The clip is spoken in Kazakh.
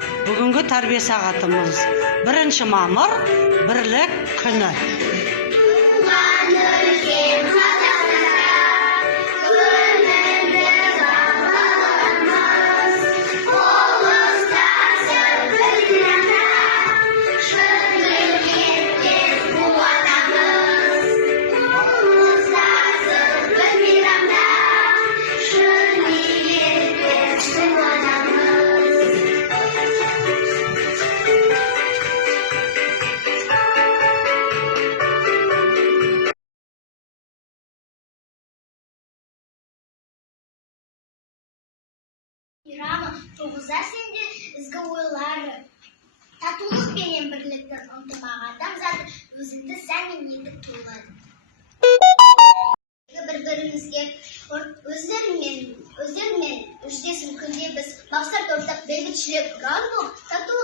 Бүгінгі тәрбие сағатымыз 1 мамыр бірлік күні. Ирама, туғызар сенде ізгі ойлары. Татулық пенен бірлікті ынтымақ адам заты өзіңді сәнмен етіп тойлады. Бір-бірімізге өздерімен үждесін күнде біз мақсат ортақ бейбітшілік ұран болып, тату